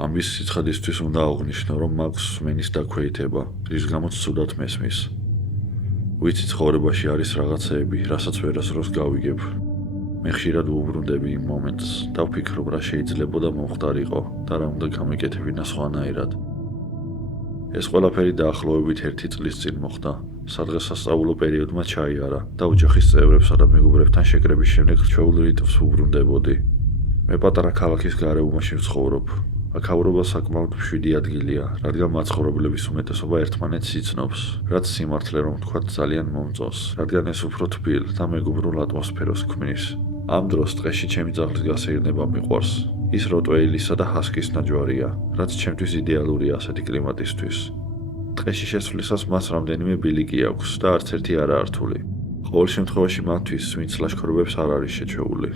ამის სიცხადისთვის უნდა აღვნიშნო, რომ მაქვს სმენის დაქვეითება, რის გამოც ცუდად მესმის. ვიცი ცხოვრებაში არის რაღაცეები, რასაც ვერასდროს გავიგებ. მე ხშირად ვუბრუნდები იმ მომენტს და ვფიქრობ, რა შეიძლებოდა მომხდარიყო და რა უნდა გამეკეთებინა სხვანაირად. ეს ყველაფერი დაახლოებით 1 წლის წინ მოხდა. სადღესასწაულო პერიოდმა ჩაიარა და ოჯახის წევრებსა და მეგობრებთან შეკრების შემდეგ რჩეულ რიტმს ვუბრუნდებოდი. მე პატარა ქალაქის გარეუბანში ვცხოვრობ. აქაურობა საკმაოდ მშვიდი ადგილია, რადგან მაცხოვრებლების უმეტესობა ერთმანეთს იცნობს, რაც სიმართლე რომ ვთქვათ ძალიან მომწონს, რადგან ეს უფრო თბილ და მეგობრულ ატმოსფეროს ქმნის. ამ დროს ტყეში ჩემი ძაღლის გასეირნება მიყვარს. ის როტვეილისა და ჰასკის ნაჯვარია, რაც ჩემთვის იდეალურია ასეთი კლიმატისთვის. ტყეში შესვლისას მას რამდენიმე ბილიკი აქვს და არც ერთი არაა რთული. ყოველ შემთხვევაში მათთვის, ვინც ლაშქრობებს არ არის შეჩეული.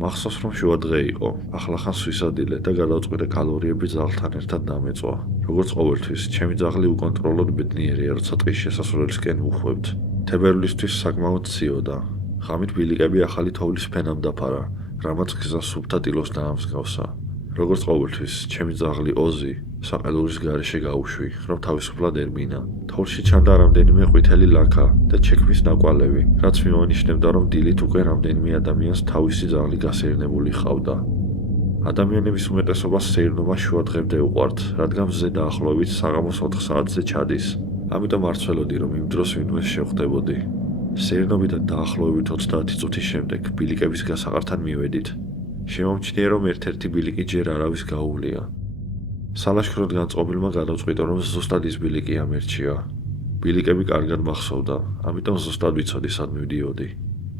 მახსოვს, რომ შუა დღე იყო, ახლახან სვისადილე და გადავწყვიტე კალორიები ძაღლთან ერთად დამეწვა. როგორც ყოველთვის, ჩემი ძაღლი უკონტროლოდ ბედნიერია, როცა ტყის შესასვლელისკენ ვუხვევთ. თებერვლისთვის საკმაოდ ციოდა. ღამით ბილიკები ახალი თოვლის ფენამ დაფარა, რამაც გზას სუფთა ტილოს დაამსგავსა. როგორც ყოველთვის, ჩემი ძაღლი ოზი საყელურის გარეშე გაუშვი, რომ თავისუფლად ერბინა. თოვლში ჩანდა რამდენიმე ყვითელი ლაქა და ჩექმის ნაკვალევი, რაც მიმონიშნებდა, რომ დილით უკვე რამდენიმე ადამიანს თავისი ძაღლი გასეირნებული ჰყავდა. ადამიანების უმეტესობას სეირნობა შუა დღემდე უყვართ, რადგან მზე დაახლოებით საღამოს 4 საათზე ჩადის. ამიტომ არ ვცველოდი, რომ იმ დროს ვინმეს შევხვდებოდი. სეირნობიდან დაახლოებით 30 წუთის შემდეგ ბილიკების გასაყართან მივედით. შემომჩნია, რომ ერთ-ერთი ბილიკი ჯერ არავის გაუვლია. სალაშქროდ განწყობილმა გადავწყვიტე, რომ ზუსტად ის ბილიკი ამერჩია. ბილიკები კარგად მახსოვდა, ამიტომ ზუსტად ვიცოდი, სად მივდიოდი.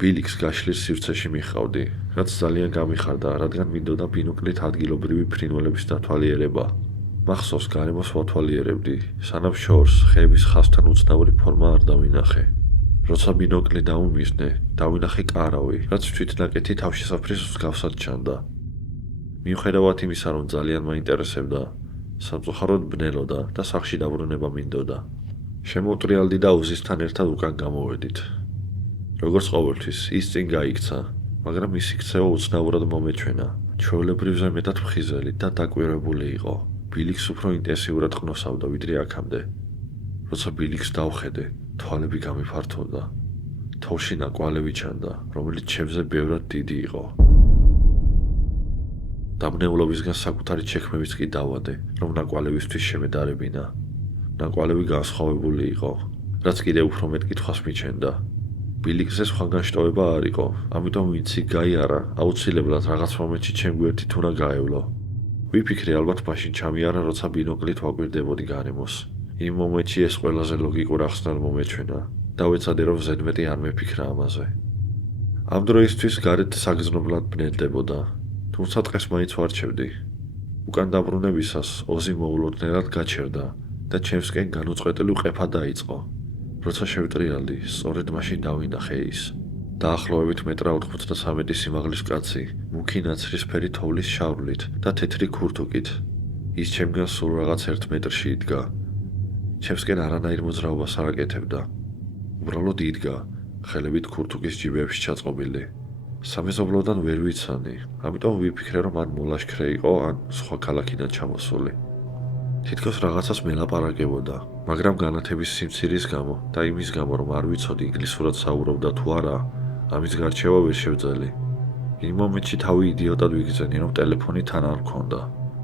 ბილიკს გაშლის სივრცეში მიხავდი, რაც ძალიან გამიხარდა, რადგან მინდოდა ბინოკლით ადგილობრივი ფრინველების დათვალიერება. მახსოვს, გარემოს ვათვალიერებდი, სანამ შორს ხეების ხასთან უცნაური ფორმა არ დავინახე. როცა ბინოკლი დაუმიზნე, დავინახე კარავი, რაც თვითნაკეთი თავშესაფრის მსგავსად ჩანდა. მიუხედავად იმისა, რომ ძალიან მაინტერესებდა, სამწუხაროდ ბნელოდა და სახლში დაბრუნება მინდოდა. შემოვტრიალდი და უზისთან ერთად უკან გამოვედით. როგორც ყოველთვის, ის წინ გაიქცა, მაგრამ მისი ქცევა უცნაურად მომეჩვენა. ჩვეულებრივზე მეტად ფხიზელი და დაკვირვებული იყო. ბილიკს უფრო ინტენსიურად ყნოსავდა, ვიდრე აქამდე. როცა ბილიკს დავხედე, თვალები გამიფართოვდა. თოვლში ნაკვალევი ჩანდა, რომელიც ჩემზე ბევრად დიდი იყო. დამნეულობისგან საკუთარი ჩექმებიც კი დავადე, რომ ნაკვალევისთვის შემედარებინა. ნაკვალევი განსხვავებული იყო, რაც კიდევ უფრო მეტ კითხვას მიჩენდა. ბილიკზე სხვა განშტოება არ იყო, ამიტომ ვინც იქ გაიარა, აუცილებლად რაღაც მომენტში ჩემ გვერდით უნდა გაევლო. ვიფიქრე, ალბათ მაშინ ჩამიარა, როცა ბინოკლით ვაკვირდებოდი გარემოს. იმ მომენტში ეს ყველაზე ლოგიკურ ახსნად მომეჩვენა. დავეცადე, რომ ზედმეტი არ მეფიქრა ამაზე. ამ დროისთვის გარეთ საგრძნობლად ბნელდებოდა, თუმცა ტყეს მაინც ვარჩევდი. უკან დაბრუნებისას ოზი მოულოდნელად გაჩერდა და ჩემსკენ განუწყვეტელი ყეფა დაიწყო. როცა შევტრიალდი, სწორედ მაშინ დავინახე ის. დაახლოებით 1.93 მეტრი სიმაღლის კაცი, მუქი ნაცრისფერი თოვლის შავრლით და თეთრი ქურთუკით. ის ჩემგან სულ რაღაც 1 მეტრში იდგა. ჩემსკენ არანაირ მოძრაობას არ აკეთებდა. უბრალოდ იდგა, ხელებით ქურთუკის ჯიბეებში ჩაწყობილი. სამეზობლოდან ვერ ვიცანი, ამიტომ ვიფიქრე, რომ ან მოლაშქრე იყო, ან სხვა ქალაქიდან ჩამოსული. თითქოს რაღაცას მელაპარაკებოდა, მაგრამ განათების სიმცირის გამო და იმის გამო, რომ არ ვიცოდი ინგლისურად საუბრობდა თუ არა, ამის გარჩევა ვერ შევძელი. იმ მომენტში თავი იდიოტად ვიგრძენი, რომ ტელეფონი თან არ მქონდა.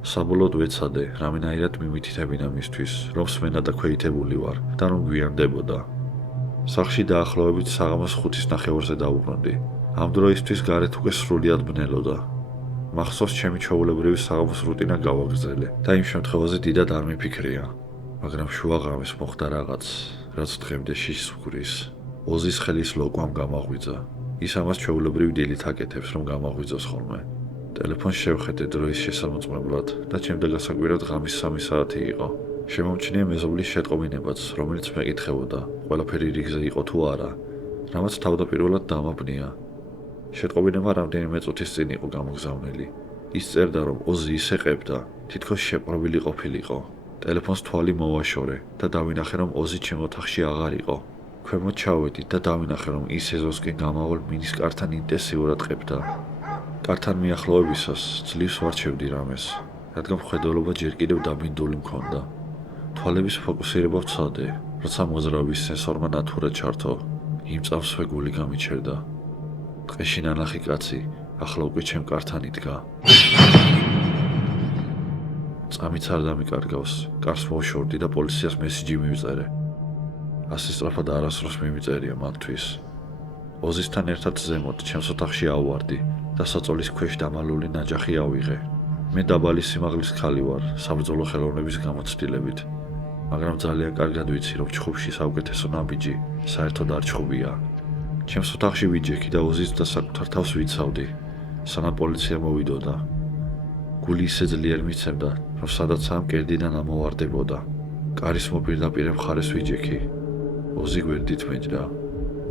საბოლოოდ ვეცადე, რამენაირად მიმითითებინა მისთვის, რომ სმენა დაქვეითებული ვარ და რომ გვიანდებოდა. სახლში დაახლოებით საღამოს 5:30-ზე დავუბრუნდი. ამ დროისთვის გარეთ უკვე სრულიად ბნელოდა. მახსოვს, ჩემი ჩვეულებრივი საღამოს რუტინა გავაგრძელე და იმ შემთხვევაზე დიდად არ მიფიქრია. მაგრამ შუა ღამეს მოხდა რაღაც, რაც დღემდე შიშს ვგრის. ოზის ხელის ლოკვამ გამაღვიძა. ის ამას ჩვეულებრივ დილით აკეთებს, რომ გამაღვიძოს ხოლმე. ტელეფონს შევხედე დროის შესამოწმებლად და ჩემდა გასაკვირად ღამის 3 საათი იყო. შემომჩნია მეზობლის შეტყობინებაც, რომელიც მეკითხებოდა, ყველაფერი რიგზე იყო თუ არა, რამაც თავდაპირველად დამაბნია. შეტყობინება რამდენიმე წუთის წინ იყო გამოგზავნილი. ის წერდა, რომ ოზი ისე ყებდა, თითქოს შეპყრობილი ყოფილიყო. ტელეფონს თვალი მოვაშორე და დავინახე, რომ ოზი ჩემ ოთახში აღარ იყო. ქვემოთ ჩავედი და დავინახე, რომ ის ეზოსკენ გამავალ მინის კართან ინტენსიურად ყებდა. კართან მიახლოებისას ძლივს ვარჩევდი რამეს. რადგან მხედველობა ჯერ კიდევ დამინდული მქონდა. თვალების ფოკუსირება ვცადე, როცა მოძრაობის სენსორმა ნათურად ჩართო. იმ წამსვე გული გამიჩერდა. ტყეში ნანახი კაცი ახლა უკვე ჩემ კართან იდგა. წამიც არ დამიკარგავს, კარს მოვშორდი და პოლიციას მესიჯი მივწერე. ასე სწრაფად არასდროს მიმიწერია მათთვის. ოზისთან ერთად ზემოთ ჩემს ოთახში ავვარდი და საწოლის ქვეშ დამალული ნაჯახი ავიღე. მე დაბალი სიმაღლის ქალი ვარ, საბრძოლო ხელოვნების გამოცდილებით, მაგრამ ძალიან კარგად ვიცი, რომ ჩხუბში საუკეთესო ნაბიჯი საერთოდ არ ჩხუბია. ჩემს ოთახში ვიჯექი და ოზის და საკუთარ თავს ვიცავდი, სანამ პოლიცია მოვიდოდა. გული ისე ძლიერ მიცემდა, რომ სადაცაა მკერდიდან ამოვარდებოდა. კარის მოპირდაპირე მხარეს ვიჯექი. ოზი გვერდით მეჯდა.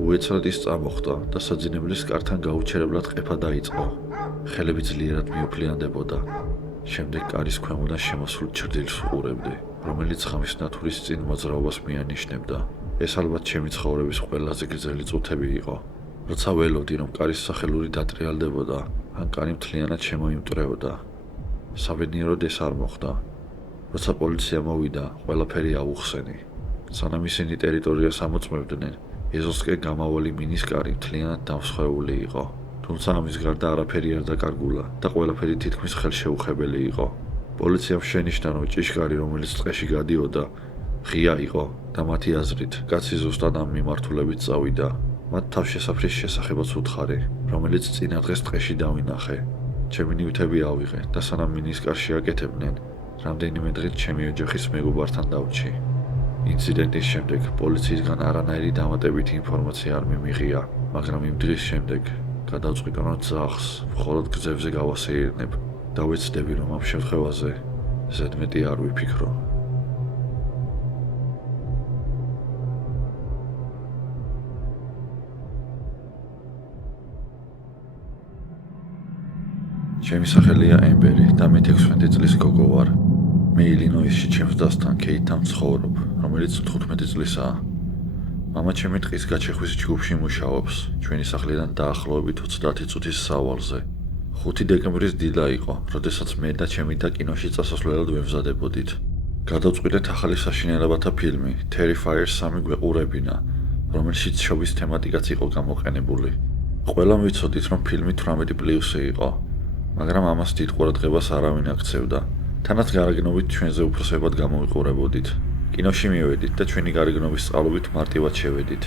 უეცრად ის წამოხდა და საძინებლის კართან გაუჩერებლად ყეფა დაიწყო. ხელები ძლიერად მიუფლიანდებოდა. შემდეგ კარის ქვემოდან შემოსულ ჩრდილს უყურებდი, რომელიც ღამის ნათურის წინ მოძრაობას მიანიშნებდა. ეს ალბათ ჩემი ცხოვრების ყველაზე გრძელი წუთები იყო. როცა ველოდი, რომ კარის სახელური დატრიალდებოდა, ან კარი მთლიანად შემოიმტვრეოდა. საბედნიეროდ ეს არ მოხდა. როცა პოლიცია მოვიდა, ყველაფერი აუხსენი. სანამ ისინი ტერიტორიას ამოწმებდნენ, ეზოსკენ გამავალი მინის კარი მთლიანად დამსხვრეული იყო. თუმცა ამის გარდა არაფერი არ დაკარგულა და ყველაფერი თითქმის ხელშეუხებელი იყო. პოლიციამ შენიშნა, რომ ჭიშკარი, რომელიც ტყეში გადიოდა, ღია იყო და მათი აზრით, კაცი ზუსტად ამ მიმართულებით წავიდა. მათ თავშესაფრის შესახებაც უთხარი, რომელიც წინა დღეს ტყეში დავინახე. ჩემი ნივთები ავიღე და სანამ მინის კარში აკეთებდნენ, რამდენიმე დღით ჩემი ოჯახის მეგობართან დავჭი. ინციდენტის შემდეგ პოლიციისგან არანაირი დამატებითი ინფორმაცია არ მიმიღია, მაგრამ იმ დღის შემდეგ გადავწყვიტე, რომ ძაღლს მხოლოდ გზებზე გავასეირნებ და ვეცდები, რომ ამ შემთხვევაზე ზედმეტი არ ვიფიქრო. ჩემი სახელია ემბერი და მე 16 წლის გოგო ვარ. მე ილინოისში ჩემს დასთან კეითთან ვცხოვრობ, რომელიც 15 წლისაა. მამა ჩემი ტყის გაჩეხვის ჯგუფში მუშაობს, ჩვენი სახლიდან დაახლოებით 30 წუთის სავალზე. 5 დეკემბრის დილა იყო, როდესაც მე და ჩემი და კინოში წასასვლელად ვემზადებოდით. გადავწყვიტეთ ახალი საშინელებათა ფილმი Terrifier 3 გვეყურებინა, რომელშიც შობის თემატიკაც იყო გამოყენებული. ყველამ ვიცოდით, რომ ფილმი 18+ იყო, მაგრამ ამას დიდ ყურადღებას არავინ აქცევდა. თანაც გარეგნობით ჩვენზე უფროსებად გამოვიყურებოდით. კინოში მივედით და ჩვენი გარეგნობის წყალობით მარტივად შევედით.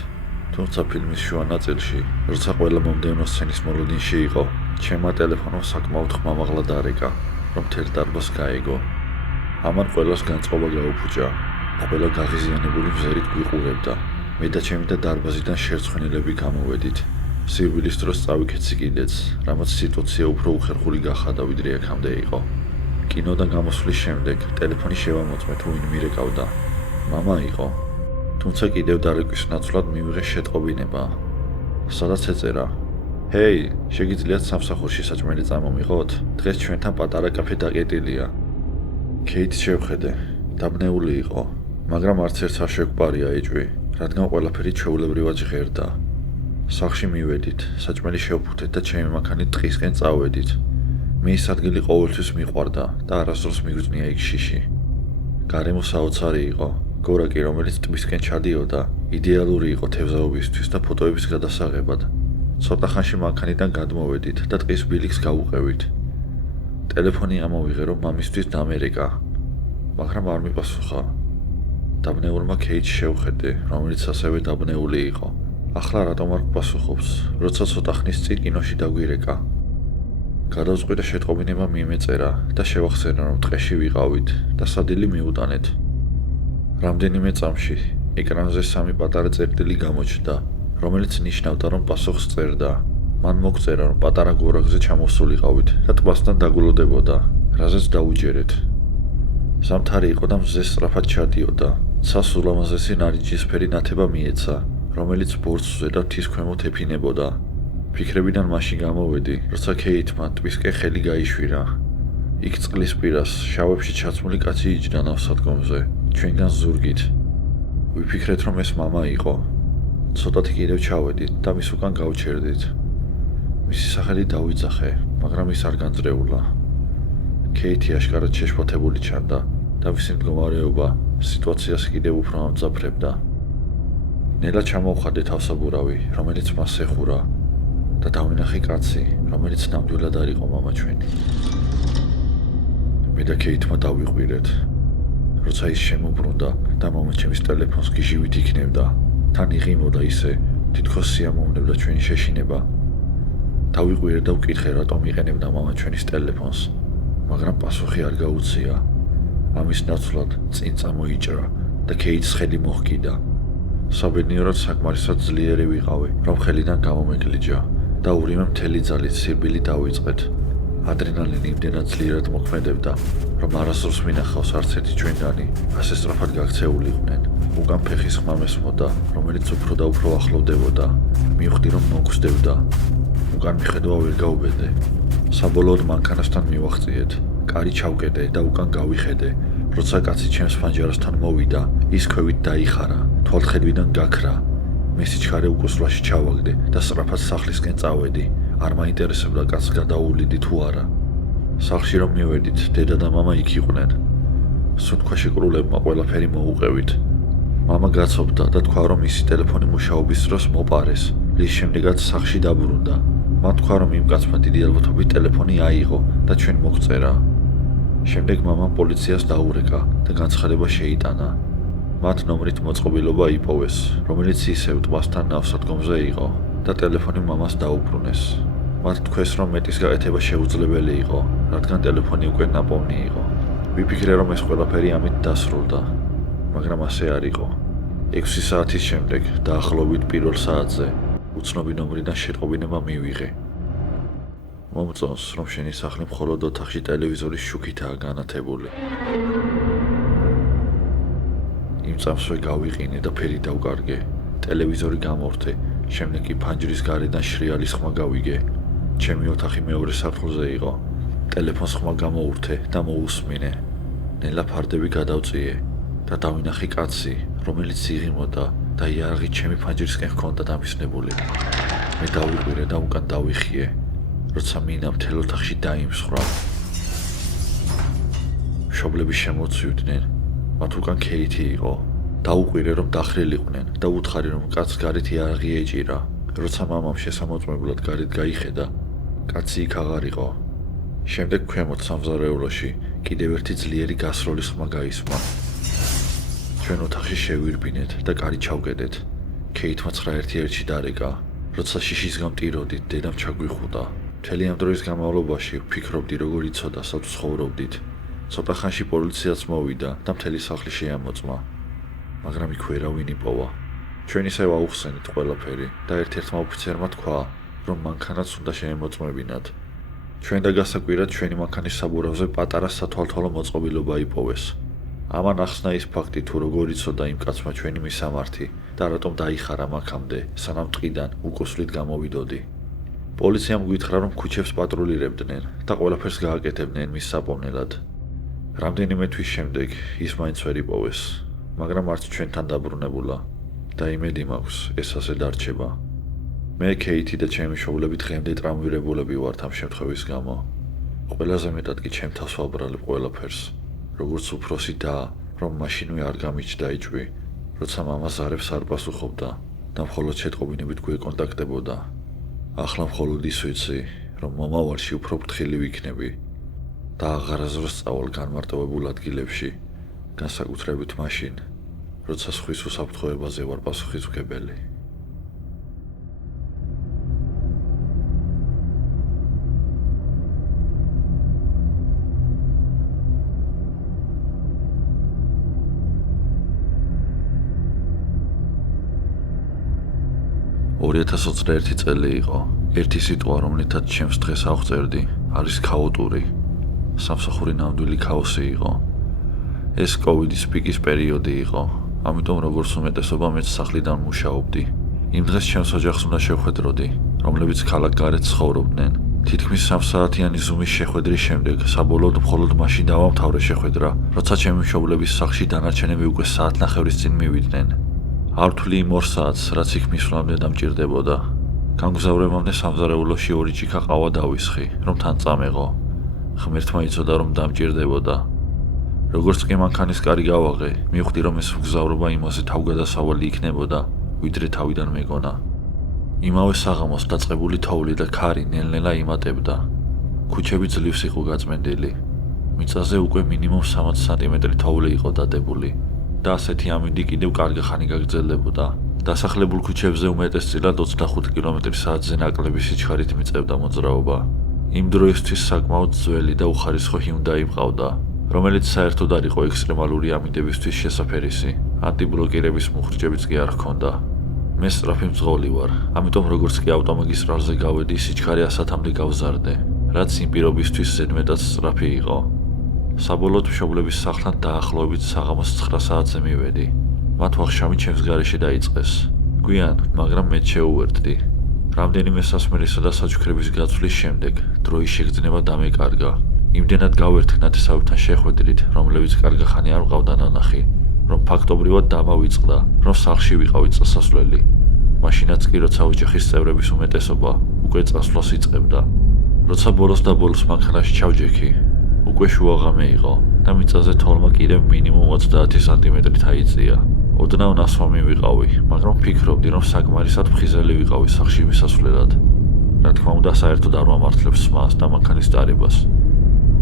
თუმცა ფილმის შუა ნაწილში, როცა ყველა მომდევნო სცენის მოლოდინში იყო, ჩემმა ტელეფონმა საკმაოდ ხმამაღლა დარეკა, რომ მთელ დარბაზს გაეგო. ამან ყველას განწყობა გაუფუჭა. ყველა გაღიზიანებული მზერით გვიყურებდა. მე და ჩემი და დარბაზიდან შერცხვენილები გამოვედით. სივილის დროს წავიქეცი კიდეც, რამაც სიტუაცია უფრო უხერხული გახადა, ვიდრე აქამდე იყო. კინოდან გამოსვლის შემდეგ ტელეფონი შევამოწმე თუ ვინ მირეკავდა. მამა იყო. თუმცა კიდევ დარეკვის ნაცვლად მივიღე შეტყობინება. სადაც ეწერა: ჰეი, შეგიძლიათ სამსახურში საჭმელი წამომიღოთ? დღეს ჩვენთან პატარა კაფე დაკეტილია. კეითს შევხედე. დაბნეული იყო, მაგრამ არც ერთს არ შეგვპარია ეჭვი, რადგან ყველაფერი ჩვეულებრივად ჟღერდა. სახლში მივედით, საჭმელი შევფუთეთ და ჩემი მანქანით ტყისკენ წავედით. მე ის ადგილი ყოველთვის მიყვარდა და არასდროს მიგვწნია იქ შიში. გარემო საოცარი იყო. გორაკი, რომელიც ტბისკენ ჩადიოდა, იდეალური იყო თევზაობისთვის და ფოტოების გადასაღებად. ცოტა ხანში მანქანიდან გადმოვედით და ტყის ბილიქს გავუყევით. ტელეფონი ამოვიღე, რომ მამისთვის დამერეკა, მაგრამ არ მიპასუხა. დაბნეულმა კეითს შევხედე, რომელიც ასევე დაბნეული იყო. ახლა რატომ არ გპასუხობს, როცა ცოტა ხნის წინ კინოში დაგვირეკა. გადავწყვიტე შეტყობინება მიმეწერა და შევახსენა, რომ ტყეში ვიყავით და სადილი მიუტანეთ. რამდენიმე წამში ეკრანზე 3 პატარა წერტილი გამოჩნდა, რომელიც ნიშნავდა, რომ პასუხს წერდა. მან მოგწერა, რომ პატარა გორაკზე ჩამოსულიყავით და ტბასთან დაგულოდებოდა, რაზეც დაუჯერეთ. ზამთარი იყო და მზე სწრაფად ჩადიოდა. ცას ულამაზესი ნარინჯისფერი ნათება მიეცა, რომელიც ბორცვზე და მთის ქვემოთ ეფინებოდა. ფიქრებიდან მაშინ გამოვედი, როცა კეითმა ტბისკენ ხელი გაიშვირა. იქ წყლის პირას შავებში ჩაცმული კაცი იჯდა ნავსადგომზე, ჩვენგან ზურგით. ვიფიქრეთ, რომ ეს მამა იყო. ცოტათი კიდევ ჩავედით და მის უკან გავჩერდით. მისი სახელი დავიძახე, მაგრამ ის არ განძრეულა. ქეითი აშკარად შეშფოთებული ჩანდა და მისი მდგომარეობა სიტუაციას კიდევ უფრო ამძაფრებდა. ნელა ჩამოუხადე თავსაბურავი, რომელიც მას ეხურა და დავინახე კაცი, რომელიც ნამდვილად არ იყო მამა ჩვენი. მე და ქეითმა დავიყვირეთ. როცა ის შემოbrunდა და მამაჩემის ტელეფონს გიჟივით იქნებდა, თან იღიმოდა ისე, თითქოს სიამოვნებდა ჩვენი შეშინება. დავიყვირე და ვკითხე, რატომ იყენებდა მამა ჩვენის ტელეფონს, მაგრამ პასუხი არ გაუწია. ამის ნაცვლად წინ წამოიჭრა და ქეითს ხელი მოჰკიდა. საბედნიეროდ საკმარისად ძლიერი ვიყავი, რომ ხელიდან გამომეგლიჯა და ურიმე მთელი ძალით სირბილი დავიწყეთ. ადრენალინი იმდენად ძლიერად მოქმედებდა, რომ არასდროს მინახავს არც ერთი ჩვენგანი ასე სწრაფად გაქცეულიყვნენ. უკან ფეხის ხმა მესმოდა, რომელიც უფრო და უფრო ახლოვდებოდა. მივხვდი, რომ მოგსდებდა. უკან მიხედვა ვერ გაუბედე. საბოლოოდ მანქანასთან მივახციეთ. კარი ჩავკეტე და უკან გავიხედე. როცა კაცი ჩემს ფანჯარასთან მოვიდა, ის ქვევით დაიხარა, თვალხედვიდან გაქრა. მე სიჩქარე უკუსლაში ჩავაგდე და სწრაფად სახლისკენ წავედი. არ მაინტერესებდა კაცს გადაუვლიდი თუ არა. სახლში რომ მივედით, დედა და მამა იქ იყვნენ. სუნთქვა შეკრულებმა ყველაფერი მოუყევით. მამა გაცობდა და თქვა, რომ მისი ტელეფონი მუშაობის დროს მოპარეს. რის შემდეგაც სახლში დაბრუნდა. მან თქვა, რომ იმ კაცმა დიდი ალბათობით ტელეფონი აიღო და ჩვენ მოგწერა. შემდეგ მამამ პოლიციას დაურეკა და განცხადება შეიტანა. მათ ნომრით მოწყობილობა იპოვეს, რომელიც ისევ ტბასთან ნავსადგომზე იყო და ტელეფონი მამას დაუბრუნეს. მათ თქვეს, რომ მეტის გაკეთება შეუძლებელი იყო, რადგან ტელეფონი უკვე ნაპოვნი იყო. ვიფიქრე, რომ ეს ყველაფერი ამით დასრულდა, მაგრამ ასე არ იყო. 6 საათის შემდეგ, დაახლოებით პირველ საათზე, უცნობი ნომრიდან შეტყობინება მივიღე. მომწონს, რომ შენი სახლი მხოლოდ ოთახში ტელევიზორის შუქითაა განათებული. იმ წამსვე გავიყინე და ფერი დავკარგე. ტელევიზორი გამორთე, შემდეგ კი ფანჯრის გარედან შრიალის ხმა გავიგე. ჩემი ოთახი მეორე სართულზე იყო. ტელეფონს ხმა გამოურთე და მოусმინე. ნელა ფარდები გადავწიე და დავინახე კაცი, რომელიც იღიმოდა და იარაღი ჩემი ფანჯრისკენ ჰქონდა დამისნებული. მე დავიყვირე და უკან დავიხიე, როცა მინა მთელ ოთახში დაიმსხვრა. მშობლები შემოცივდნენ, მათ უკან ქეითი იყო. დაუყვირე, რომ დახრილიყვნენ და უთხარი, რომ კაცს გარეთ იარაღი ეჭირა. როცა მამამ შესამოწმებლად გარეთ გაიხედა, კაცი იქ აღარ იყო. შემდეგ ქვემოთ სამზარეულოში კიდევ ერთი ძლიერი გასროლის ხმა გაისმა. ჩვენ ოთახში შევირბინეთ და კარი ჩავკეტეთ. ქეითმა 9:01-ში დარეკა. როცა შიშის გამტიროდით, დედამ ჩაგვიხუტა. მთელი ამ დროის განმავლობაში ვფიქრობდი, როგორ იცოდა, სად ცხოვრობდით. ცოტა ხანში პოლიციაც მოვიდა და მთელი სახლი შეამოწმა. მაგრამ იქ ვერავინ იპოვა. ჩვენ ისევ აუხსენით ყველაფერი და ერთ-ერთმა ოფიცერმა თქვა, რომ მანქანაც უნდა შეემოწმებინათ. ჩვენ და გასაკვირად ჩვენი მანქანის საბურავზე პატარა სათვალთვალო მოწყობილობა იპოვეს. ამან ახსნა ის ფაქტი, თუ როგორ იცოდა იმ კაცმა ჩვენი მისამართი და რატომ დაიხარა მაქამდე, სანამ ტყიდან უკუსლით გამოვიდოდი. პოლიციამ გითხრა, რომ ქუჩებს პატრულირებდნენ და ყველაფერს გააკეთებდნენ მის საპოვნელად. რამდენიმე თვის შემდეგ ის მაინც ვერ იპოვეს, მაგრამ არც ჩვენთან დაბრუნებულა და იმედი მაქვს, ეს ასე დარჩება. მე, ქეითი და ჩემი მშობლები დღემდე ტრამვირებულები ვართ ამ შემთხვევის გამო. ყველაზე მეტად კი ჩემ თავს ვაბრალებ ყველაფერს, როგორც უფროსი და, რომ მაშინვე არ გამიჩნდა იჭვი, როცა მამა ზარებს არ პასუხობდა და მხოლოდ შეტყობინებით გვეკონტაქტებოდა. ახლა მხოლოდ ის ვიცი, რომ მომავალში უფრო ფრთხილი ვიქნები და აღარასდროს წავალ განმარტოვებულ ადგილებში, განსაკუთრებით მაშინ, როცა სხვის უსაფრთხოებაზე ვარ პასუხისმგებელი. $2021 წელი იყო. ერთი სიტყვა, რომლითაც ჩემს დღეს ავწერდი, არის ქაოტური. სამსახური ნამდვილი ქაოსი იყო. ეს კოვიდის პიკის პერიოდი იყო, ამიტომ როგორც უმეტესობა მეც სახლიდან მუშაობდი. იმ დღეს ჩემს ოჯახს უნდა შევხვედროდი, რომლებიც ქალაქ გარეთ ცხოვრობდნენ. თითქმის 3 საათიანი ზუმის შეხვედრის შემდეგ საბოლოოდ მხოლოდ მაშინ დავამთავრე შეხვედრა, როცა ჩემი მშობლების სახლში დანარჩენები უკვე საათნახევრის წინ მივიდნენ. არ ვთვლი იმ 2 საათს, რაც იქ მისვლამდე დამჭირდებოდა. გამგზავრებამდე სამზარეულოში 2 ჭიქა ყავა დავისხი, რომ თან წამეღო. ღმერთმა იცოდა რომ დამჭირდებოდა. როგორც კი მანქანის კარი გავაღე, მივხვდი რომ ეს მგზავრობა იმაზე თავგადასავალი იქნებოდა, ვიდრე თავიდან მეგონა. იმავე საღამოს დაწყებული თოვლი და ქარი ნელ-ნელა იმატებდა. ქუჩები ძლივს იყო გაწმენდილი. მიწაზე უკვე მინიმუმ 60 სანტიმეტრი თოვლი იყო დადებული და ასეთი ამინდი კიდევ კარგი ხანი გაგრძელდებოდა. დასახლებულ ქუჩებზე უმეტესწილად 25 კმ/სთ-ზე ნაკლები სიჩქარით მიწევდა მოძრაობა. იმ დროისთვის საკმაოდ ძველი და უხარისხო Hyundai მყავდა, რომელიც საერთოდ არ იყო ექსტრემალური ამინდებისთვის შესაფერისი. ანტიბლოკირების მუხრჯებიც კი არ ჰქონდა. მე სწრაფი მძღოლი ვარ, ამიტომ როგორც კი ავტომაგისტრალზე გავედი, სიჩქარე 100-მდე გავზარდე, რაც იმ პირობისთვის ზედმეტად სწრაფი იყო. საბოლოოდ მშობლების სახლთან დაახლოებით საღამოს 9 საათზე მივედი. მათ ვახშამი ჩემს გარეშე დაიწყეს. გვიან, მაგრამ მეც შეუერთდი. რამდენიმე სასმელისა და საჩუქრების გაცვლის შემდეგ დროის შეგრძნება დამეკარგა. იმდენად გავერთგნათ ესავებთან შეხვედრით, რომლებიც კარგი ხანი არ მყავდა ნანახი, რომ ფაქტობრივად დამავიწყდა, რომ სახლში ვიყავი წასასვლელი. მაშინაც კი როცა ოჯახის წევრების უმეტესობა უკვე წასვლას იწყებდა. როცა ბოლოს და ბოლოს მანქანაში ჩავჯექი, უკვე შუაღამე იყო და მიწაზე თოვლმა კიდევ მინიმუმ 30 სანტიმეტრით აიწია. ოდნავ ნასვამი ვიყავი, მაგრამ ვფიქრობდი, რომ საკმარისად ფხიზელი ვიყავი სახლში მისასვლელად. რა თქმა უნდა, საერთოდ არ ვამართლებს სმას და მანქანის ტარებას.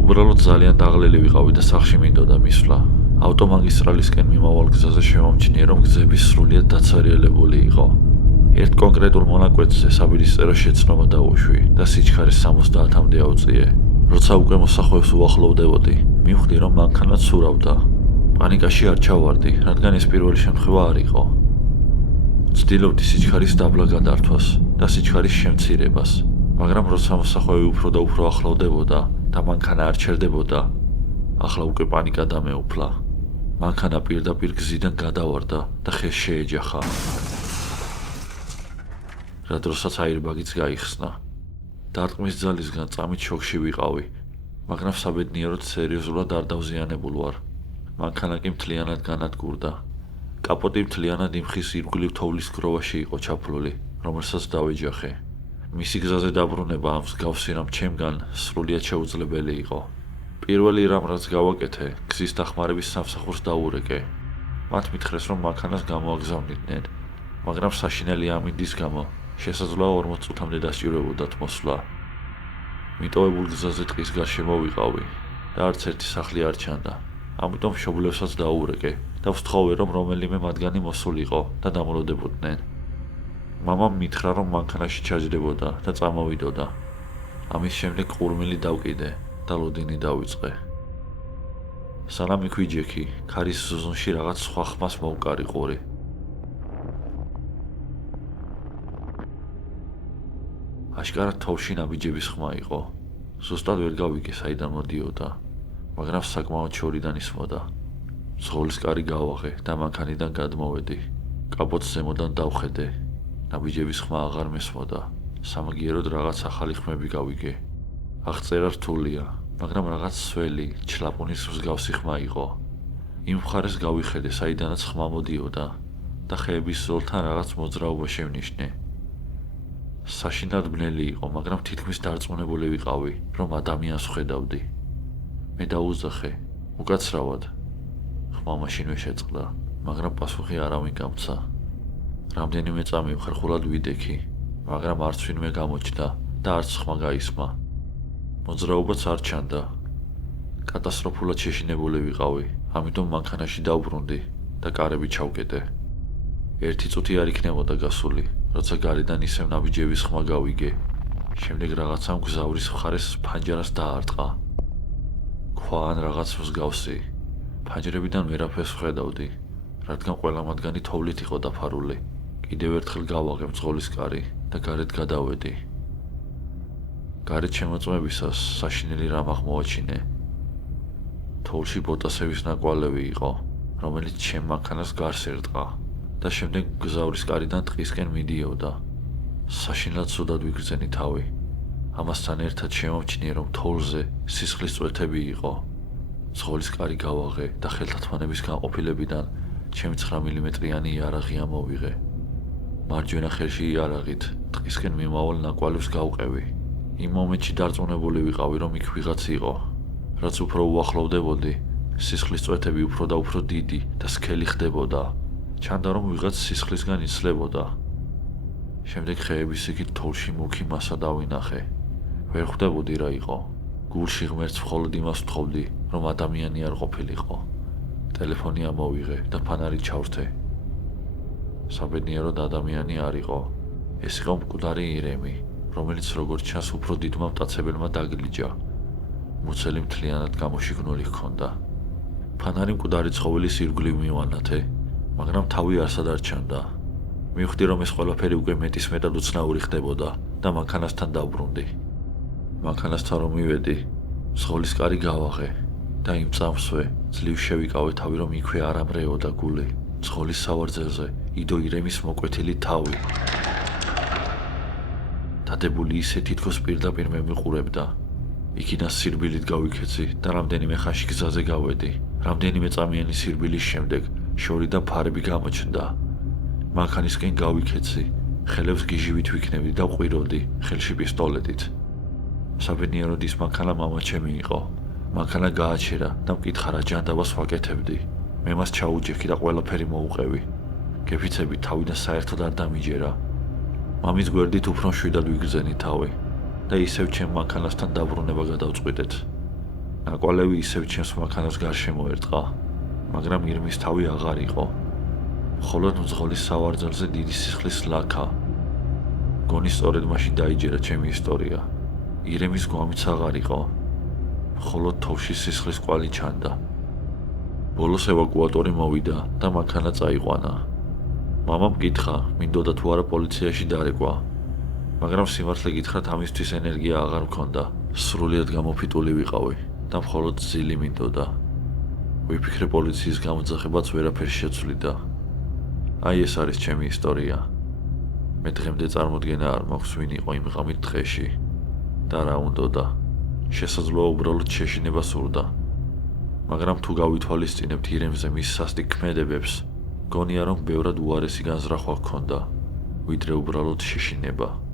უბრალოდ ძალიან დაღლილი ვიყავი და სახლში მინდოდა მისვლა. ავტომაგისტრალისკენ მიმავალ გზაზე შემომჩნია, რომ გზები სრულიად დაცარიელებული იყო. ერთ კონკრეტულ მონაკვეთზე საბედისწერო შეცნობა დაუშვი და სიჩქარე 70-მდე აუწიე. როცა უკვე მოსახვეებს უახლოვდებოდი, მივხვდი, რომ მანქანა ცურავდა. პანიკაში არ ჩავარდი, რადგან ეს პირველი შემთხვევა არ იყო. ვცდილობდი სიჩქარის დაბლა გადართვას და სიჩქარის შემცირებას, მაგრამ როცა მოსახვეები უფრო და უფრო ახლოვდებოდა და მანქანა არ ჩერდებოდა, ახლა უკვე პანიკა დამეუფლა. მანქანა პირდაპირ გზიდან გადავარდა და ხეს შეეჯახა. რა დროსაც აირბაგიც გაიხსნა. დარტყმის ძალისგან წამით შოკში ვიყავი, მაგრამ საბედნიეროდ სერიოზულად არ დავზიანებულ ვარ. მანქანა კი მთლიანად განადგურდა. კაპოტი მთლიანად იმ ხის ირგვლივ თოვლის გროვაში იყო ჩაფლული, რომელსაც დავეჯახე. მისი გზაზე დაბრუნება ამ მსგავსი რამ ჩემგან სრულიად შეუძლებელი იყო. პირველი რამ რაც გავაკეთე, გზის დახმარების სამსახურს დაურეკე. მათ მითხრეს, რომ მანქანას გამოაგზავნიდნენ, მაგრამ საშინელი ამინდის გამო შესაძლოა 40 წუთამდე დასჭირებოდათ მოსვლა. მიტოვებულ გზაზე ტყის გარშემო ვიყავი და არც ერთი სახლი არ ჩანდა. ამიტომ მშობლებსაც დაურეკე და ვსთხოვე, რომ რომელიმე მათგანი მოსულიყო და დამოლოდებოდნენ. მამამ მითხრა, რომ მანქანაში ჩაჯდებოდა და წამოვიდოდა. ამის შემდეგ ყურმილი დავკიდე და ლოდინი დავიწყე. სანამ იქ ვიჯექი, ქარის ზუზუნში რაღაც სხვა ხმას მოვკარიყური. აშკარად თოვში ნაბიჯების ხმა იყო. ზუსტად ვერ გავიგე, საიდან მოდიოდა, მაგრამ საკმაოდ შორიდან ისმოდა. მძღოლის კარი გავაღე და მანქანიდან გადმოვედი. კაპოტს ზემოდან დავხედე. ნაბიჯების ხმა აღარ მესმოდა. სამაგიეროდ რაღაც ახალი ხმები გავიგე. აღწერა რთულია, მაგრამ რაღაც სველი, ჩლაპუნის მსგავსი ხმა იყო. იმ მხარეს გავიხედე, საიდანაც ხმა მოდიოდა და ხეების ზოლთან რაღაც მოძრაობა შევნიშნე. საშინლად ბნელი იყო, მაგრამ თითქმის დარწმუნებული ვიყავი, რომ ადამიანს ვხედავდი. მე დაუძახე, უკაცრავად. ხმა მაშინვე შეწყდა, მაგრამ პასუხი არავინ გამცა. რამდენიმე წამი მხერხულად ვიდექი, მაგრამ არც ვინმე გამოჩნდა და არც ხმა გაისმა. მოძრაობაც არ ჩანდა. კატასტროფულად შეშინებული ვიყავი, ამიტომ მანქანაში დავბრუნდი და კარები ჩავკეტე. 1 წუთი არ იქნებოდა გასული, როცა გარედან ისევ ნაბიჯების ხმა გავიგე. შემდეგ რაღაცამ გზავრის მხარეს ფანჯარას დაარტყა. ქვა ან რაღაც მსგავსი. ფანჯრებიდან ვერაფერს ვხედავდი, რადგან ყველა მათგანი თოვლით იყო დაფარული. კიდევ ერთხელ გავაღე მძღოლის კარი და გარეთ გადავედი. გარეთ შემოწმებისას საშინელი რამ აღმოვაჩინე. თოვლში ბოტასების ნაკვალევი იყო, რომელიც ჩემ მანქანას გარს ერტყა და შემდეგ გზავრის კარიდან ტყისკენ მიდიოდა. საშინლად ცუდად ვიგრძენი თავი. ამასთან ერთად შემომჩნია, რომ თოვლზე სისხლის წვეთები იყო. მძღოლის კარი გავაღე და ხელთათმანების განყოფილებიდან ჩემი 9 მმ-იანი იარაღი ამოვიღე. მარჯვენა ხელში იარაღით ტყისკენ მიმავალ ნაკვალევს გავყევი იმ მომენტში დარწმუნებული ვიყავი, რომ იქ ვიღაც იყო. რაც უფრო უახლოვდებოდი, სისხლის წვეთები უფრო და უფრო დიდი და სქელი ხდებოდა. ჩანდა, რომ ვიღაც სისხლისგან იცლებოდა. შემდეგ ხეების იქით თოვლში მუქი მასა დავინახე. ვერ ხვდებოდი რა იყო. გულში ღმერთს მხოლოდ იმას ვთხოვდი, რომ ადამიანი არ ყოფილიყო. ტელეფონი ამოვიღე და ფანარი ჩავრთე. საბედნიეროდ ადამიანი არ იყო. ეს იყო მკვდარი ირემი, რომელიც როგორც ჩანს უფრო დიდმა მტაცებელმა დაგლიჯა. მუცელი მთლიანად გამოშიგნული ჰქონდა. ფანარი მკვდარი ცხოველის ირგვლივ მივანათე, მაგრამ თავი არსად არ ჩანდა. მივხვდი, რომ ეს ყველაფერი უკვე მეტისმეტად უცნაური ხდებოდა და მანქანასთან დავბრუნდი. მანქანასთან რომ მივედი, ზღოლის კარი გავაღე და იმ წამსვე ძლივ შევიკავე თავი, რომ იქვე არ ამრეოდა გული. ზღოლის სავარძელზე იდო ირემის მოკვეთილი თავი. დადებული ისე თითქოს პირდაპირ მე მიყურებდა. იქიდან სირბილით გავიქეცი და რამდენიმე ხანში გზაზე გავედი. რამდენიმე წამიანი სირბილის შემდეგ შორიდან ფარები გამოჩნდა. მანქანისკენ გავიქეცი, ხელებს გიჟივით ვიქნები და ვყვიროვდი ხელში პისტოლეტით. საბედნიეროდ ის მანქანა მამაჩემი იყო. მანქანა გააჩერა და მკითხა რა ჯანდაბას ვაკეთებდი. მე მას ჩაუჯექი და ყველაფერი მოუყევი. გეფიცები თავიდან საერთოდ არ დამიჯერა. მამის გვერდით უფრო მშვიდად ვიგრძენი თავი და ისევ ჩემ მანქანასთან დაბრუნება გადავწყვიტეთ. ნაკვალევი ისევ ჩემს მანქანას გარშემო ერტყა, მაგრამ ირმის თავი აღარ იყო. მხოლოდ მძღოლის სავარძელზე დიდი სისხლის ლაქა. გონი სწორედ მაშინ დაიჯერა ჩემი ისტორია. ირემის გვამიც აღარ იყო. მხოლოდ თოვში სისხლის კვალი ჩანდა. ბოლოს ევაკუატორი მოვიდა და მანქანა წაიყვანა. მამამ მკითხა, მინდოდა თუ არა პოლიციაში დარეკვა. მაგრამ სიმართლე გითხრათ, ამისთვის ენერგია აღარ მქონდა. სრულიად გამოფიტული ვიყავი და მხოლოდ ძილი მინდოდა. ვიფიქრე პოლიციის გამოძახებაც ვერაფერს შეცვლიდა. აი ეს არის ჩემი ისტორია. მე დღემდე წარმოდგენა არ მაქვს, ვინ იყო იმ ღამით დღეში და რა უნდოდა. შესაძლოა უბრალოდ შეშინება სურდა. მაგრამ თუ გავითვალისწინებთ ირემზე მის სასტიკ ქმედებებს, გონია რომ ბევრად უარესი განზრახვა ჰქონდა, ვიდრე უბრალოდ შეშინება.